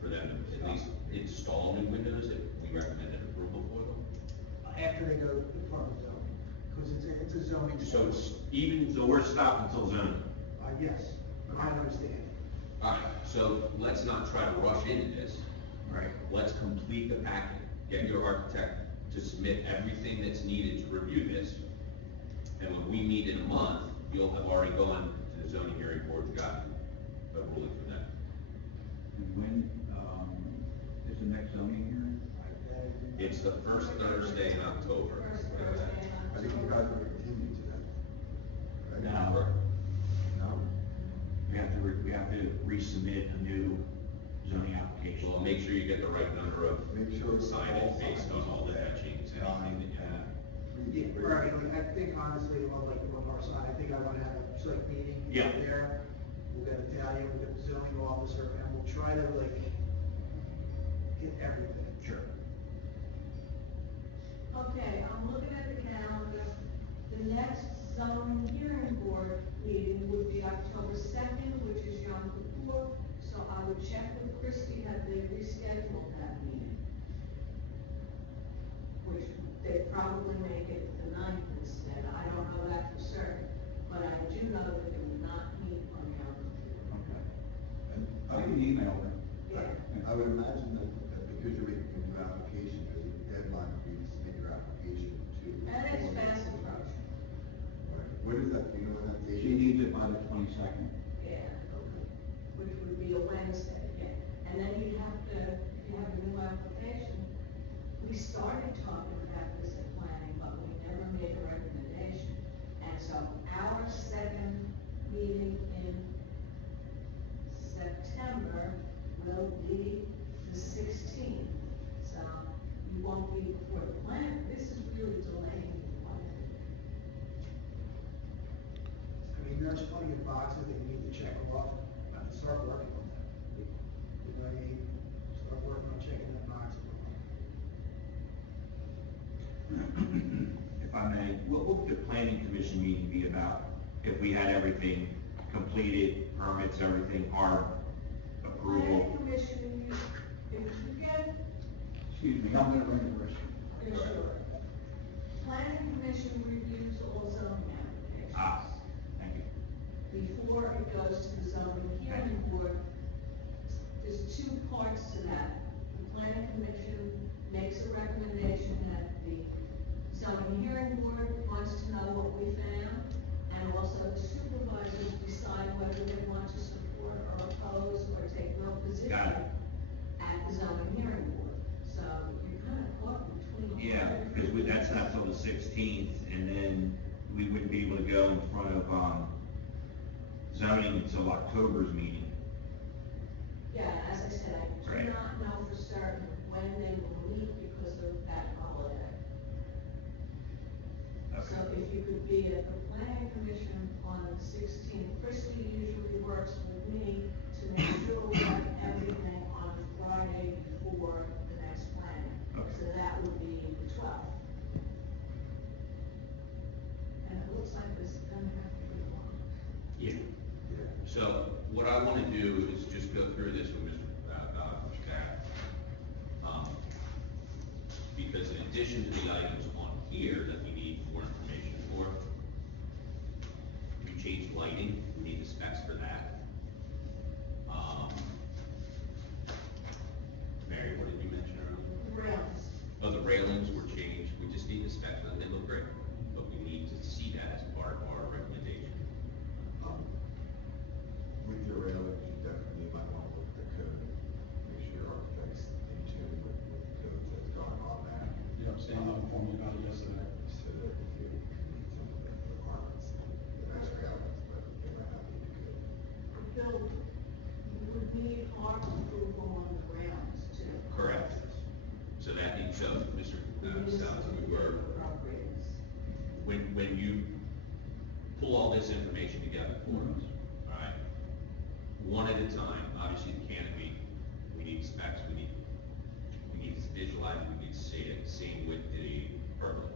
For them to at least install new windows if we recommended approval for them? After they go in front of the zone, because it's a zoning. So it's So we're stopped until zoning. Yes, I understand. Alright, so let's not try to rush into this. Right. Let's complete the packet, get your architect to submit everything that's needed to review this. And when we meet in a month, you'll have already gone to the zoning hearing board and gotten a ruling from them. And when, is the next zoning hearing? It's the first Thursday in October. I think you guys are continuing to that. Right? No. No? We have to resubmit a new zoning application. Well, make sure you get the right number of Make sure it's all signage based on all the signage. etchings, anything that you have. Yeah, right, I think honestly, on like one more side, I think I wanna have a select meeting Yeah. there. We'll get Italian, we'll get the zoning officer, and we'll try to like get everything. Sure. Okay, I'm looking at the calendar. The next zoning hearing board meeting would be October 2nd, which is Yom Kippur. So I would check with Christie, have they rescheduled that meeting? Which they probably make it the 9th instead. I don't know that for certain, but I do know that they will not meet on Yom Kippur. Okay. And I can email them. Yeah. I would imagine that because you're making a new application, there's a deadline for you to submit your application to. And it's fast approaching. Right. When is that, do you know when that date? She needs it by the 22nd. Yeah, which would be a Wednesday, yeah. And then you'd have to, if you have a new application, we started talking about this at planning, but we never made a recommendation. And so our second meeting in September will be the 16th. So you won't be before the plan. This is really delaying the plan. I mean, there's plenty of boxes that you need to check off, and start working on that. You know what I mean? Start working on checking that boxes off. If I may, what would the planning commission meeting be about? If we had everything completed, permits, everything, HARB approval? Planning commission, if you get, Excuse me, I'm gonna bring the rest. you're sure. Planning commission reviews all zoning applications. Ah, thank you. Before it goes to the zoning hearing board, there's two parts to that. The planning commission makes a recommendation that the zoning hearing board wants to know what we found, and also the supervisors decide whether they want to support or oppose or take no position Got it. at the zoning hearing board. So you're kind of caught between. Yeah, because that's not till the 16th, and then we wouldn't be able to go in front of, zoning until October's meeting. Yeah, as I said, I Right. do not know for certain when they will meet because of that holiday. So Okay. if you could be at the planning commission on the 16th, Christie usually works with me to make sure we have everything on Friday before the next planning. Okay. So that would be the 12th. And it looks like this is gonna have to be long. Yeah. So what I want to do is just go through this with Mr. Staff. Because in addition to the items on here that we need more information for, we changed lighting, we need the specs for that. Mary, what did you mention earlier? Rails. Oh, the railings were changed, we just need the specs, and they look great, but we need to see that as part of our recommendation. With your railings, you definitely might want to look at the code, make sure your architect's in tune with the code that's going on there. Yeah, I'm staying up informed about it yesterday. So that if you meet some of the requirements, the best railings, but they might not be good. The So, Mr. Municipal Stout, we were, appropriates. when you pull all this information together for us, all right? One at a time, obviously the canopy, we need specs, we need to visualize it, we need to see it, same with the pergola,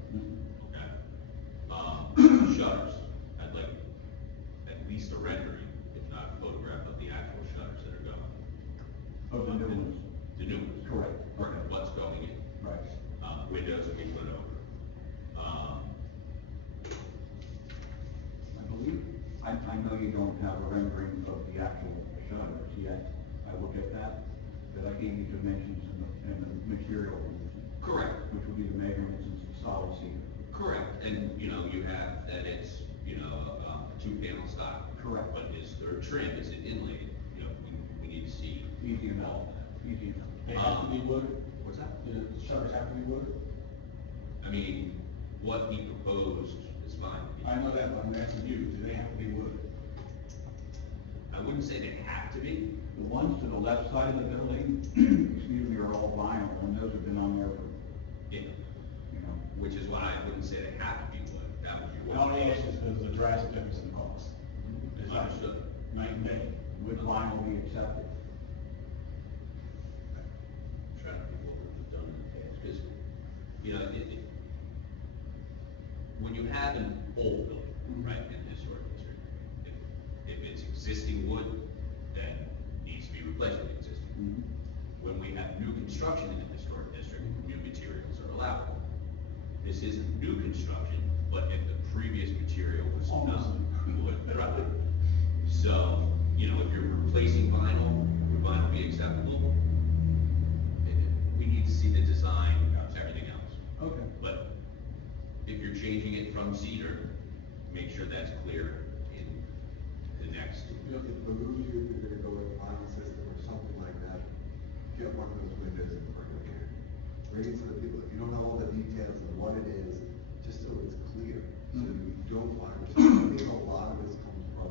okay? Shutters, I'd like at least a rendering, if not a photograph of the actual shutters that are going. Oh, the new ones. The new ones. Correct. Correct, what's going in. Right. Windows will be put over. I believe, I know you don't have a rendering of the actual shutters yet. I will get that, but I gave you dimensions and the material, Correct. which will be the measurements and some solid cedar. Correct, and, you know, you have that it's, you know, a two-panel style. Correct. But is there trim, is it inlaid? You know, we need to see. Easy enough, all that. easy enough. They have to be wood? What's that? The shutters have to be wood? I mean, what he proposed is fine. I know that, but I'm asking you, do they have to be wood? I wouldn't say they have to be. The ones to the left side of the building, excuse me, are all vinyl, and those have been on there for, Yeah. you know. Which is why I wouldn't say they have to be wood. That would be I wood. only ask this because of the drastic difference in the cost. It's like Understood. night and day. With vinyl, we accept it. Trying to think what we've done in the past, because, you know, when you have an old building, right, in historic district, if it's existing wood, then it needs to be replaced with existing. When we have new construction in the historic district, new materials are allowed. This isn't new construction, but if the previous material was not wood, right? So, you know, if you're replacing vinyl, would vinyl be acceptable? We need to see the design of everything else. Okay. But if you're changing it from cedar, make sure that's clear in the next. You know, if behooves you, if you're gonna go with a vinyl system or something like that, get one of those windows and bring it in. Bring it to the people, if you don't know all the details of what it is, just so it's clear, so you don't find, I think a lot of this comes from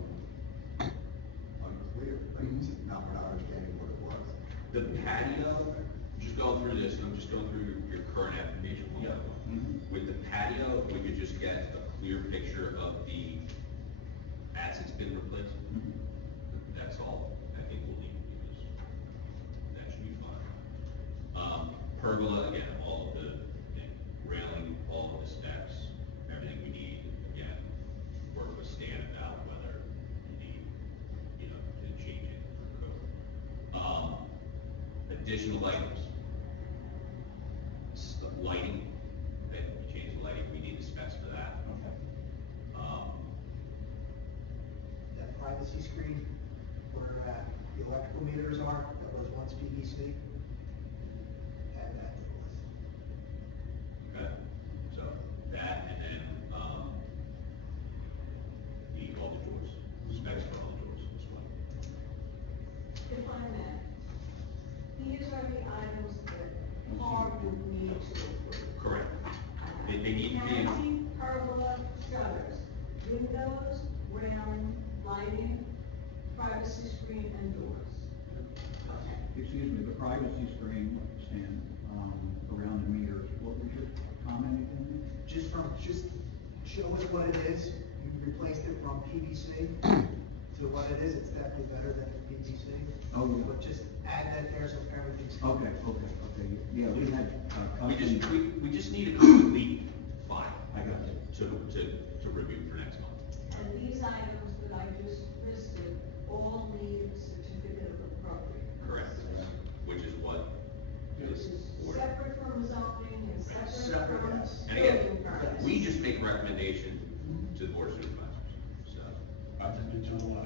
unclear, like, just not, we're not understanding what it was. The patio, just going through this, I'm just going through your current application. Yeah. With the patio, we could just get a clear picture of the, as it's been replaced. That's all I think we'll need, because that should be fine. Pergola, again, all of the railing, all of the steps, everything we need, again, work with Stan about whether you need, you know, to change it for code. Additional items. Lighting, that you change the lighting, we need the specs for that. Okay. That privacy screen where the electrical meters are, that was once PVC. Add that to the list. Okay, so that, and then, all the doors, specs for all the doors as well. If I may, these are the items that HARB would need to approve. Correct. They need to be, Canopy, pergola, shutters, windows, railing, lighting, privacy screen, and doors. Okay. Excuse me, the privacy screen, Stan, around the meters, what was your comment again? Just show us what it is. You replaced it from PVC to what it is. It's definitely better than PVC. Oh, yeah. But just add that there so everything's. Okay, yeah, we had, we just need a complete file. I got it. To review for next month. And these items that I just listed all need a certificate of appropriateness. Correct. Which is what Which this is board. separate from zoning and separate Separate, from yes. And again, building permits. we just make a recommendation to the board of supervisors, so. I've just been chewing a lot.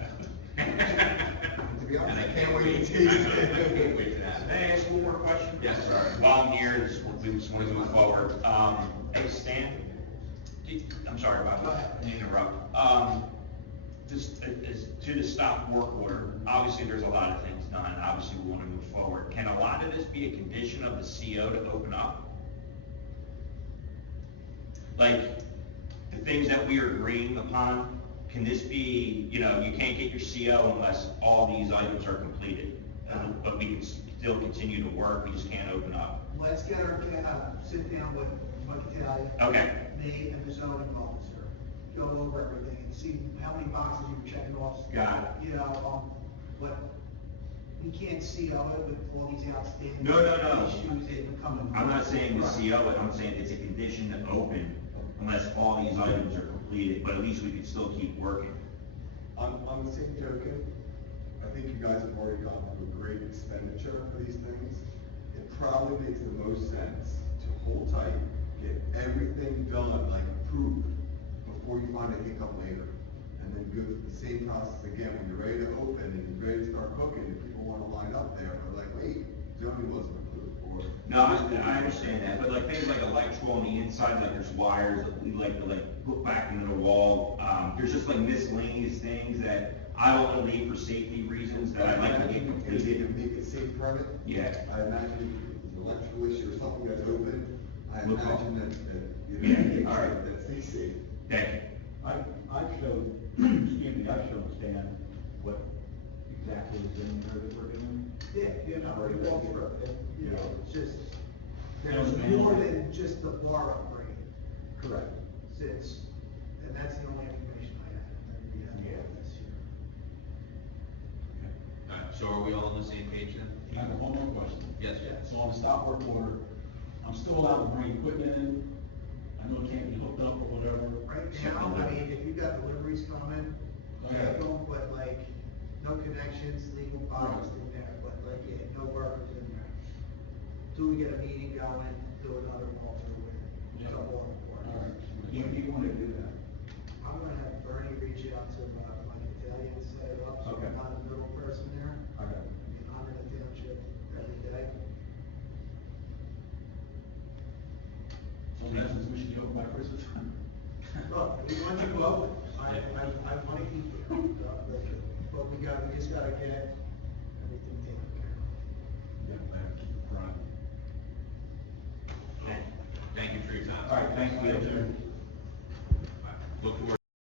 To be honest, And I can't wait to taste I it. can't wait to have May I it. ask one more question? Yes, sir. While I'm here, we just want to move forward. Hey, Stan, I'm sorry about that, I didn't interrupt. Just as to the stop work order, obviously there's a lot of things done, and obviously we want to move forward. Can a lot of this be a condition of the CO to open up? Like, the things that we are agreeing upon, can this be, you know, you can't get your CO unless all these items are completed? But we can still continue to work, we just can't open up. Let's get our, sit down with Mike Italia. Okay. Me and the zoning officer, go over everything and see how many boxes you're checking off. Got it. You know, but we can't see it with all these outstanding. No. Issues that are coming. I'm not saying to CO it, I'm saying it's a condition to open unless all these items are completed, but at least we can still keep working. On the same token, I think you guys have already gone through a great expenditure for these things. It probably makes the most sense to hold tight, get everything done, like approved, before you find a hiccup later. And then go through the same process again, when you're ready to open and you're ready to start cooking, and people wanna line up there, or like, wait, zoning wasn't approved, or. No, I understand that, but like things like electrical on the inside, like there's wires that we like to put back into the wall. There's just like miscellaneous things that I don't wanna leave for safety reasons that I'd like to get If completed. you make it safe permit. Yeah. I imagine if an electrical issue or something that's open, I Look imagine that, you know, Yeah, make all sure right. that stays safe. Thank you. I've shown, excuse me, I've shown Stan what exactly is in there that we're doing. Yeah, you know, we walk through it, you know, it's just, there's Yeah. more than just the bar upgrade. Correct. Since, and that's the only information I have, and Yeah. this year. Alright, so are we all on the same page then? I have one more question. Yes. So on the stop work order, I'm still allowed to bring equipment in, I know it can't be hooked up or whatever. Right now, I mean, if you've got deliveries coming, Okay. don't put like, no connections, legal boxes in there, but like, yeah, no burgers in there. Till we get a meeting going, do another walkthrough with it. Yeah. Jump on the board. All right. When do you want to do that? I'm gonna have Bernie reach out to Mike Italia and set it up, so Okay. I'm not a middle person there. Okay. I mean, I'm in the township every day. So in essence, we should be open by Christmas. Look, we want you to open, I wanna keep it, but we just gotta get everything taken care of. Yeah, I have to keep it running. Thank you for your time. All right, thank you. Alright, look forward